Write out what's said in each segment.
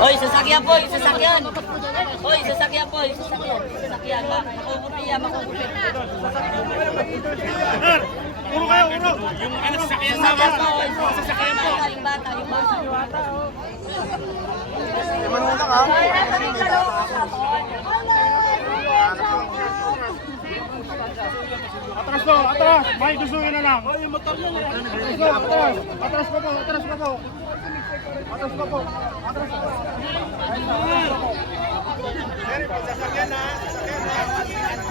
Hoy, sasakyan po, sasakyan. Hoy, sasakyan po, sasakyan. Sasakyan, makukupiya, makukupiya. Uro kayo, uro. Yung sasakyan sa bata. Sasakyan po. Yung bata, yung bata. Manunak ha? Atras po, atras. May gustuhin na lang. Yung motor niya. Atras. Atras pa po, atras pa po. Atras pa po. Atras pa po. Sasakyan na. Sasakyan na.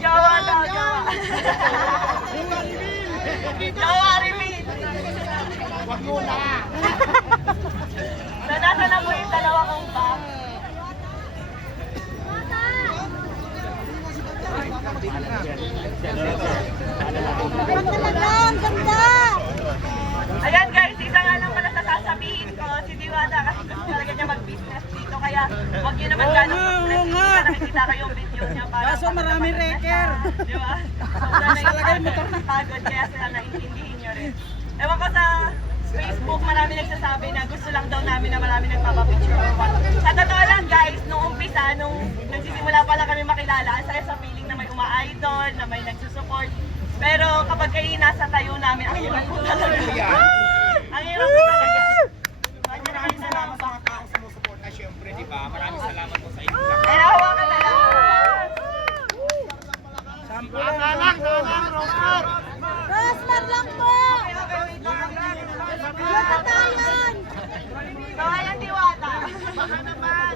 Jawa daw, Jawa. Jawa, repeat. Wag mo na. Nasa na po yung dalawa kong bag. Ayan guys, isa nga lang pala sa sasabihin ko, si Diwata kasi gusto talaga niya mag-business dito. Kaya huwag niyo naman gano'ng mag-business dito na nakikita kayong video niya. Kaso marami wrecker. Di ba? Sana yung motor na pagod, kaya sila naintindihin nyo rin. Ewan ko sa Facebook, marami nagsasabi na gusto lang daw namin na marami nagpapapicture or what. Sa totoo lang guys, nung umpisa, nung nagsisimula pa lang kami makilala, ang saya sa feeling na may uma-idol, na may nagsusupport. Pero kapag kayo nasa tayo namin, ang hirap po talaga. Ang hirap po talaga. Maraming salamat sa mga taong sumusuporta, syempre, di ba? Maraming salamat po sa inyo. Ay, nahawakan na lang. Talang, Rosmar. Rosmar lang po! Matayan! So, ayan Diwata. Baka naman.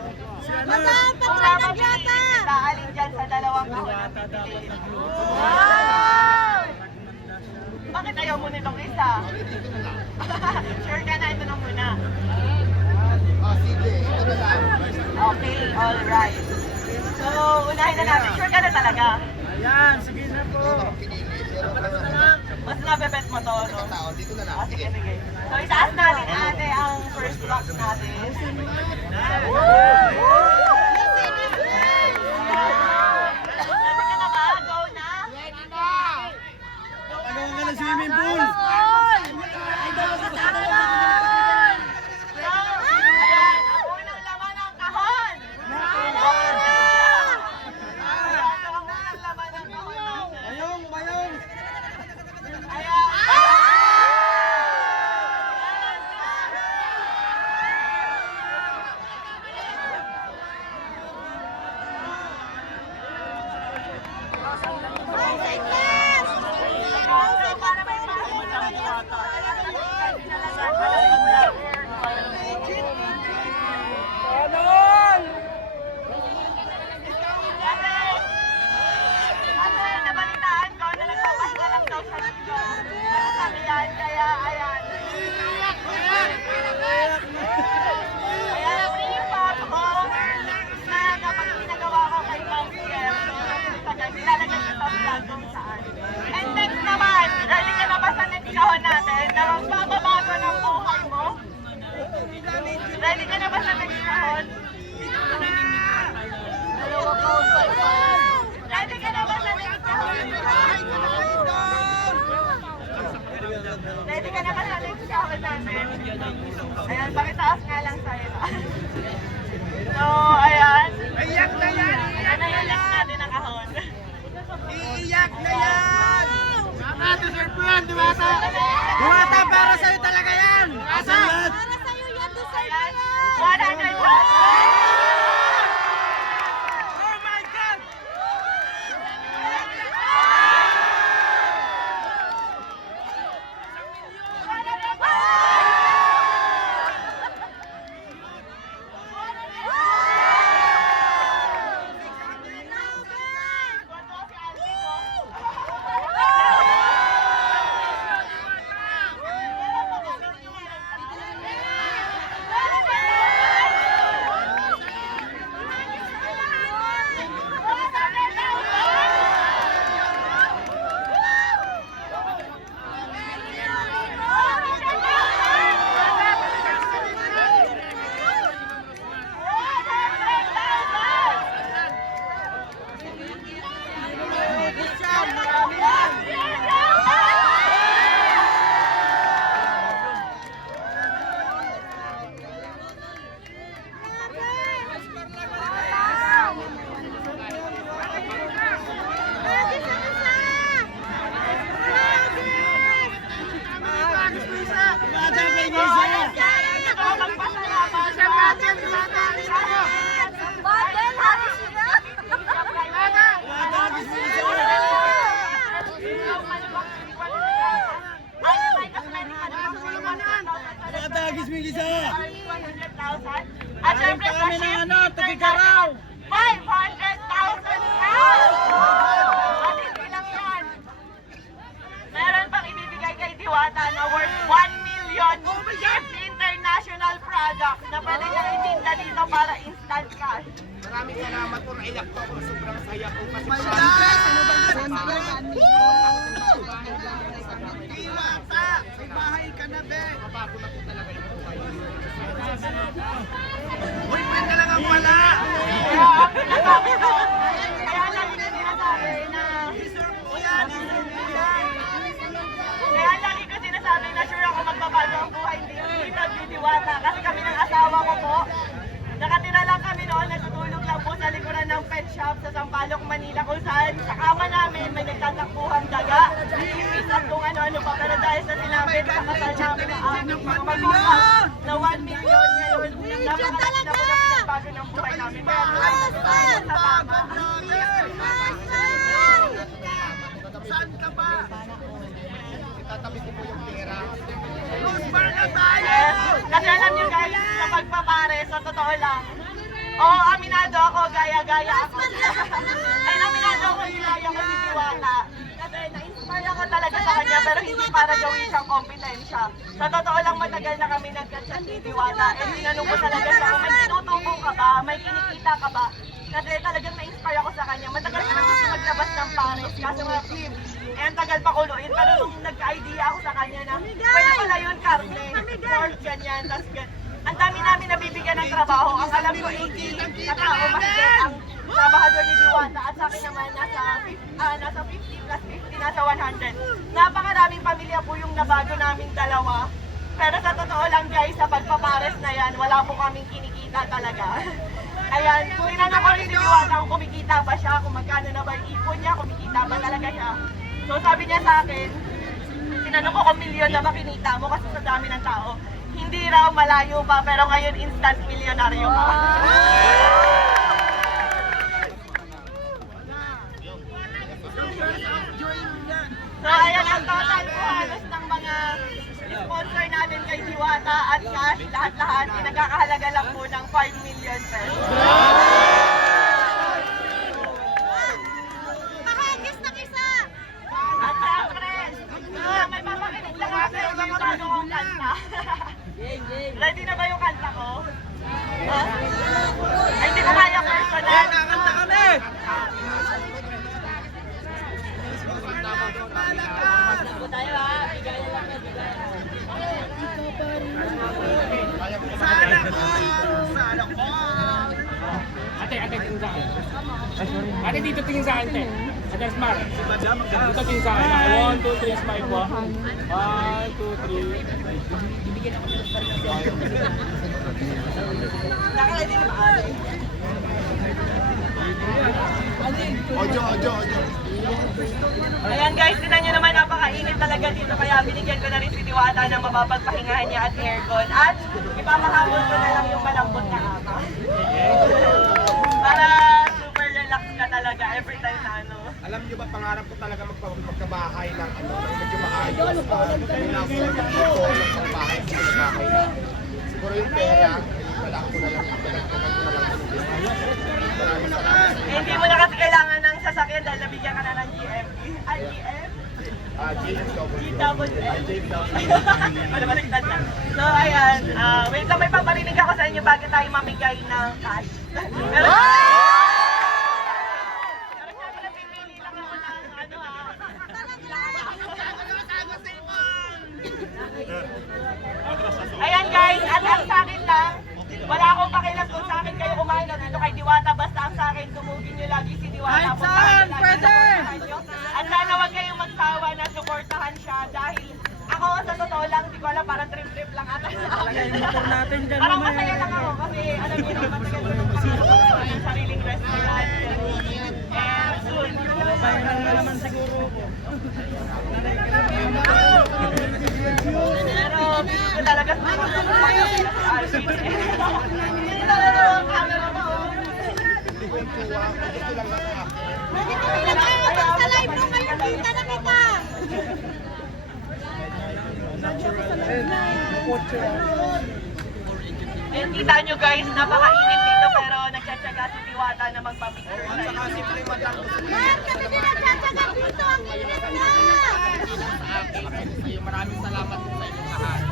Matayan, Kung patry ng mapapiliin yata! kita, alin dyan sa dalawang kahon ang pipiliin. Bakit ayaw mo nitong isa? Sure ka na, ito na muna. Okay, alright. So, unahin na natin. Sure ka na talaga? Ayan, sige na po. Mas nabebet mo to, no? Sige, sige. So, itaas natin ate ang first box natin. Ready ka na ba? Go na? Tagawan ka ng swimming pool. Ayan, ang unang laman ng kahon. Ang unang laman ng kahon natin. Mayong, mayong. Ayan. Para may Kasi nabalitaan ko na nagpapasla lang daw sa video. Sabi yan, kaya ayan. Ayan, yung pop ko na kapag pinagawa ko kay Ma'am Pierre, ilalagay ko sa vlog kung saan. And next naman, ready ka na ba sa next kahon natin na magbabago ng buhay mo? Ready ka na ba sa next kahon? Ready ka na ba sa next kahon? Ready ka na ba sa next kahon natin? Ayan, pakitaas nga lang sa'yo. So, ayan. Iyak na yan! Ayan na yung next natin na kahon. Iiyak na yan! Tama, deserve mo yan, Diwata. Diwata, para sa'yo talaga yan! Asa? Para sa'yo yan, deserve Ayan, mo yan! 100,000! Oh my God! 100,000. At syempre sa kami ng Shift ano, Tugigaraw. 500,000 pounds! At hindi lang yan. Meron pang ibibigay kay Diwata na worth 1 million Shift International product na pwede niya itinda dito para instant cash. Maraming salamat po, naiyak po ako. Sobrang saya po kasi Diwata, may bahay ka na, be. mabago na po talaga yung buhay. Boyfriend ka lang ang wala. Kaya ang sinasabi ko, kaya lagi na sinasabi na kaya lagi ko sinasabi na sure ako magbabago ang buhay dito ni Diwata. Kasi kami ng asawa ko po, nakatira lang kami noon, natutulog lang po sa likuran ng pet shop sa Sampaloc, Manila, kung saan sa kama namin may nagtatakbuhang daga, ipis at kung ano-ano pa. Pero dahil sa sinabit sa kasal namin na aming mga magulang na 1 million ngayon, napakalaki na po na pinagbago ng buhay namin. Kaya salamat po sa tama. Saan ka ba? Itatabi ko po yung pera. Rose bar na tayo! Yes. Kasi alam niyo guys, sa pagpapare, sa totoo lang, oo, aminado ako, gaya-gaya ako. Ay, aminado ako, ginaya ko si Diwata. Kasi na-inspire ako talaga sa kanya, pero hindi para gawin siyang kompetensya. Sa totoo lang, matagal na kami nagka-chat ni Diwata. And tinanong ko talaga siya, kung may tinutubong ka ba, may kinikita ka ba? Kasi talagang na-inspire ako sa kanya. Matagal ko na gusto maglabas ng pares, kaso mga clip. Eh, ang tagal pa kuluin. Pero nung nagka-idea ako sa kanya na, pwede pala yun, karne, pork, ganyan, tas ganyan. Ang dami namin nabibigyan ng trabaho. Ang alam ko, 80 na tao mahigit ang trabahador ni Diwata. At sa akin naman, nasa 50 plus 50, nasa 100. Napakaraming pamilya po yung nabago naming dalawa. Pero sa totoo lang guys, sa pagpapares na yan, wala po kaming kinikita talaga. Ayan, tinanong ko rin si Diwata kung kumikita ba siya, kung magkano na ba yung ipon niya, kumikita ba talaga siya. So sabi niya sa akin, tinanong ko kung milyon na ba kinita mo kasi sa dami ng tao. Hindi raw, malayo pa, pero ngayon instant milyonaryo ka. So ayan ang total po halos ng mga sponsor namin kay Diwata at cash, lahat-lahat, nagkakahalaga lang po ng 5 million pesos. Mahagis na kisa! At syempre, may papakinig lang ako sa mga bago kong kanta. Ready na ba yung kanta ko? Ha? Ay, hindi ko kaya personal. Kakanta kami! Ako tayo ha, bigay lang na bigay. Sana ko! Sana ko! Ate, tingin sa akin. Ate, dito tingin sa akin, te. Ate, smart. Dito tingin sa akin. 1, 2, 3, smile po. 1, 2, 3. Bibigyan ako ng smile. Nakaready na ba? Ojo. Ayan guys, tinan nyo naman, napakainit talaga dito. Kaya binigyan ko na rin si Diwata ng mapapagpahingahan niya at aircon. At ipapahabol ko na lang yung malambot na kama. Para super relax ka talaga every time na ano. Alam niyo ba, pangarap ko talaga magkabahay ng ano, ng medyo maayos. Wala ko lang dito ng pangbahay sa bahay na. Siguro yung pera, wala ko na lang. Maraming salamat sa Eh, hindi mo na kasi kailangan ng sasakyan dahil nabigyan ka na ng GMP. Ay, GM? Wala baliktad na. So, ayan. Wait lang, may paparinig ako sa inyo bago tayo mamigay ng cash. Pero syempre, pipili lang ako ng ano Ayan guys, at ang sa akin lang, wala akong pakialam kung sa akin kayo kumain o dito kay Diwata. Basta ang sa akin, tumugin nyo lagi si Diwata. Kahit saan, pwede! Supportahan nyo. At sana huwag kayong magsawa na supportahan siya dahil ako sa totoo lang, hindi ko alam, parang trip-trip lang ata sa akin. Parang masaya lang ako kasi alam niyo naman matagal ko nung pangarap ko ng sariling restaurant. And soon. naman siguro ko. Pero hindi ko talaga hindi talaga ang camera mo. Sa live mo kayo, kita na kita! And kita nyo guys, napakainit dito pero nagtsatsaga si Diwata na magpapicture At saka tayo. siyempre madam, Ma'am, kami din nagtsatsaga dito. Ang init na. maraming salamat po sa inyong lahat.